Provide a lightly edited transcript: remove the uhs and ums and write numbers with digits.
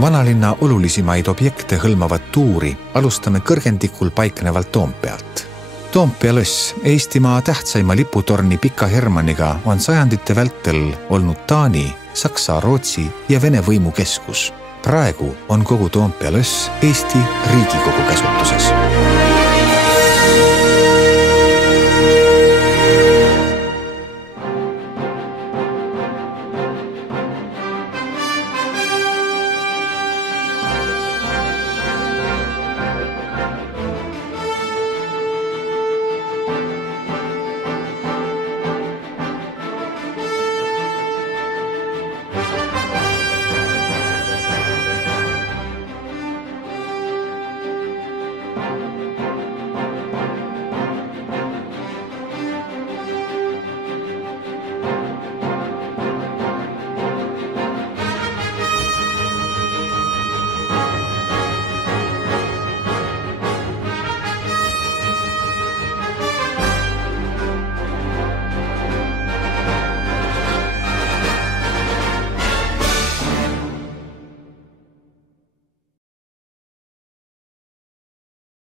Vanalinna olulisimaid objekte hõlmavat tuuri alustame kõrgendikul paiknevalt Toompealt. Toompea lõss, Eestimaa tähtsaima liputorni Pika Hermanniga on sajandite vältel olnud Taani, Saksa, Rootsi ja Vene võimu keskus. Praegu on kogu Toompea lõss Eesti Riigikogu käsutuses.